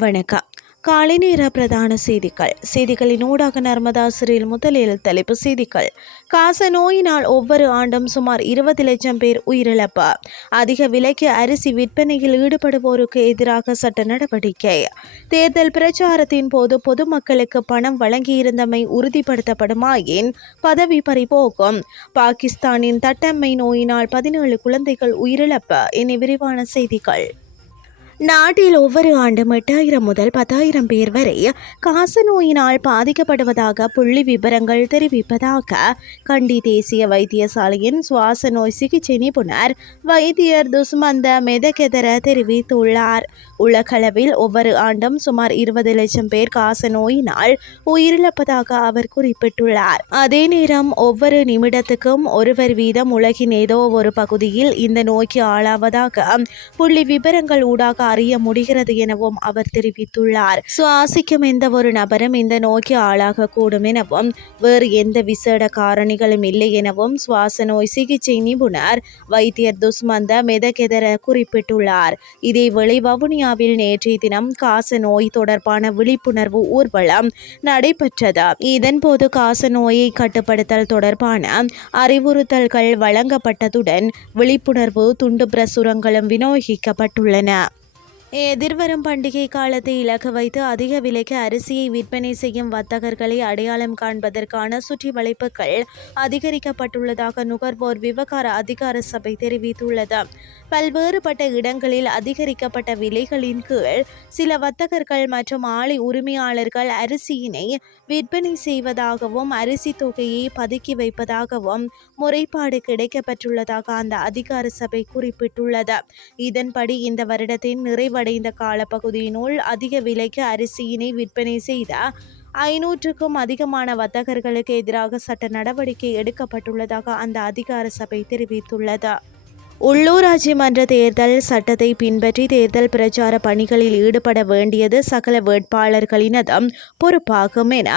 வணக்கம். காலை நேர பிரதான செய்திகள். செய்திகளின் ஊடாக நர்மதாசிரியில் முதலில் தலைப்பு செய்திகள். காச நோயினால் ஒவ்வொரு ஆண்டும் சுமார் இருபது லட்சம் பேர் உயிரிழப்பு. அதிக விலைக்கு அரிசி விற்பனையில் ஈடுபடுவோருக்கு எதிராக சட்ட நடவடிக்கை. தேர்தல் பிரச்சாரத்தின் போது பொதுமக்களுக்கு பணம் வழங்கியிருந்தமை உறுதிப்படுத்தப்படுமாயின் பதவி பறிபோக்கும் பாகிஸ்தானின் தட்டம்மை நோயினால் பதினேழு குழந்தைகள் உயிரிழப்பு. இனி விரிவான செய்திகள். நாட்டில் ஒவ்வொரு ஆண்டும் எட்டாயிரம் முதல் பத்தாயிரம் பேர் வரை காசநோயினால் பாதிக்கப்படுவதாக புள்ளி விவரங்கள் தெரிவிப்பதாக கண்டி தேசிய வைத்தியசாலையின் சுவாச நோய் சிகிச்சை நிபுணர் வைத்தியர் துஸ்மந்த மெதகெதர தெரிவித்துள்ளார். உலகளவில் ஒவ்வொரு ஆண்டும் சுமார் இருபது லட்சம் பேர் காசநோயினால் உயிரிழப்பதாக அவர் குறிப்பிட்டுள்ளார். அதே நேரம் ஒவ்வொரு நிமிடத்துக்கும் ஒருவர் வீதம் உலகின் ஏதோ ஒரு பகுதியில் இந்த நோய்க்கு ஆளாவதாக புள்ளி விவரங்கள் ஊடாக அறிய முடிகிறது எனவும் அவர் தெரிவித்துள்ளார். சுவாசிக்கும் எந்த ஒரு நபரும் இந்த நோய்க்கு ஆளாகக்கூடும் எனவும் வேறு எந்த விசேட காரணிகளும் இல்லை எனவும் சுவாச நோய் சிகிச்சை நிபுணர் வைத்தியர் துஸ்மந்த மெதகெதர குறிப்பிட்டுள்ளார். இதேவேளை வவுனியாவில் நேற்றைய தினம் காச நோய் தொடர்பான விழிப்புணர்வு ஊர்வலம் நடைபெற்றது. இதன்போது காச நோயை கட்டுப்படுத்தல் தொடர்பான அறிவுறுத்தல்கள் வழங்கப்பட்டதுடன் விழிப்புணர்வு துண்டு பிரசுரங்களும் விநியோகிக்கப்பட்டுள்ளன. எதிர்வரும் பண்டிகை காலத்தை இலக்கு வைத்து அதிக விலைக்கு அரிசியை விற்பனை செய்யும் வர்த்தகர்களை அடையாளம் காண்பதற்கான சுற்றி வளைப்புகள் அதிகரிக்கப்பட்டுள்ளதாக நுகர்வோர் விவகார அதிகார சபை தெரிவித்துள்ளது. பல்வேறுபட்ட இடங்களில் அதிகரிக்கப்பட்ட விலைகளின் கீழ் சில வர்த்தகர்கள் மற்றும் ஆலை உரிமையாளர்கள் அரிசியினை விற்பனை செய்வதாகவும் அரிசி தொகையை பதுக்கி வைப்பதாகவும் முறைப்பாடு கிடைக்கப்பட்டுள்ளதாக அந்த அதிகார சபை குறிப்பிட்டுள்ளது. இதன்படி இந்த வருடத்தின் நிறைவடைந்த காலப்பகுதியினுள் அதிக விலைக்கு அரிசியினை விற்பனை செய்த ஐநூற்றுக்கும் அதிகமான வர்த்தகர்களுக்கு எதிராக சட்ட நடவடிக்கை எடுக்கப்பட்டுள்ளதாக அந்த அதிகார சபை தெரிவித்துள்ளது. உள்ளூராட்சி மன்ற தேர்தல் சட்டத்தை பின்பற்றி தேர்தல் பிரச்சார பணிகளில் ஈடுபட வேண்டியது சகல வேட்பாளர்களினதும் பொறுப்பாகும் என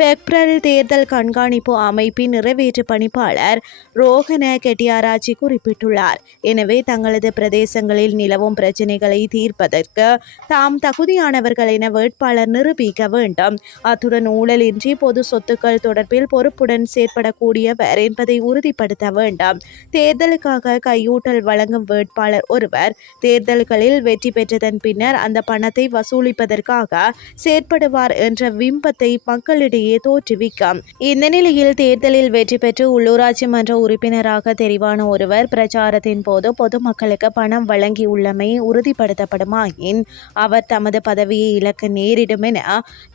பெப்ரல் தேர்தல் கண்காணிப்பு அமைப்பின் நிறைவேற்று பணிப்பாளர் ரோஹன கெட்டியாராச்சி குறிப்பிட்டுள்ளார். எனவே தங்களது பிரதேசங்களில் நிலவும் பிரச்சினைகளை தீர்ப்பதற்கு தாம் தகுதியானவர்கள் என வேட்பாளர் நிரூபிக்க வேண்டும். அத்துடன் ஊழலின்றி பொது சொத்துக்கள் தொடர்பில் பொறுப்புடன் செயற்படக்கூடியவர் என்பதை உறுதிப்படுத்த வேண்டும். தேர்தலுக்காக கையூட்ட பணத்தில் வழங்கும் வேட்பாளர் ஒருவர் தேர்தல்களில் வெற்றி பெற்றதன் பின்னர் அந்த பணத்தை வசூலிப்பதற்காக செயற்படுவார் என்ற விம்பத்தை மக்களிடையே தோற்றுவிக்கும். இந்த நிலையில் தேர்தலில் வெற்றி பெற்று உள்ளூராட்சி மன்ற உறுப்பினராக தெரிவான ஒருவர் பிரச்சாரத்தின் போது பொதுமக்களுக்கு பணம் வழங்கியுள்ளமை உறுதிப்படுத்தப்படுமாயின் அவர் தமது பதவியை இழக்க நேரிடும் என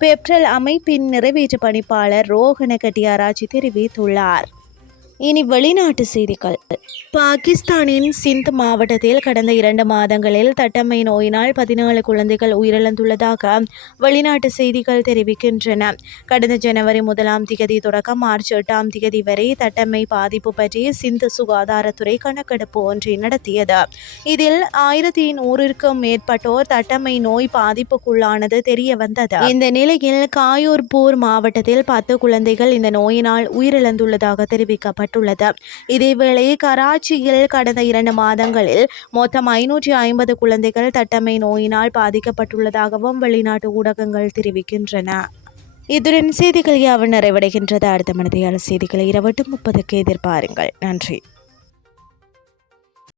பெப்ரல் அமைப்பின் நிறைவேற்று பணிப்பாளர் ரோஹன கட்டியாராஜி தெரிவித்துள்ளார். இனி வெளிநாட்டு செய்திகள். பாகிஸ்தானின் சிந்த் மாவட்டத்தில் கடந்த இரண்டு மாதங்களில் தட்டம்மை நோயினால் பதினாலு குழந்தைகள் உயிரிழந்துள்ளதாக வெளிநாட்டு செய்திகள் தெரிவிக்கின்றன. கடந்த ஜனவரி முதலாம் திகதி தொடக்கம் மார்ச் எட்டாம் திகதி வரை தட்டம்மை பாதிப்பு பற்றி சிந்த் சுகாதாரத்துறை கணக்கெடுப்பு ஒன்றை நடத்தியது. இதில் ஆயிரத்தி நூறிற்கும் மேற்பட்டோர் தட்டம்மை நோய் பாதிப்புக்குள்ளானது தெரிய வந்தது இந்த நிலையில் காயூர்பூர் மாவட்டத்தில் பத்து குழந்தைகள் இந்த நோயினால் உயிரிழந்துள்ளதாக தெரிவிக்கப்பட்டது. தெரிவிக்கப்பட்டுள்ளது இதேவேளை கராச்சியில் கடந்த இரண்டு மாதங்களில் மொத்தம் ஐநூற்றி ஐம்பது குழந்தைகள் தட்டமை நோயினால் பாதிக்கப்பட்டுள்ளதாகவும் வெளிநாட்டு ஊடகங்கள் தெரிவிக்கின்றன. இத்துடன் செய்திகள் யாவும் நிறைவடைகின்றது. அடுத்த மனதையான செய்திகளை இரவட்டு முப்பதுக்கு எதிர்பாருங்கள். நன்றி.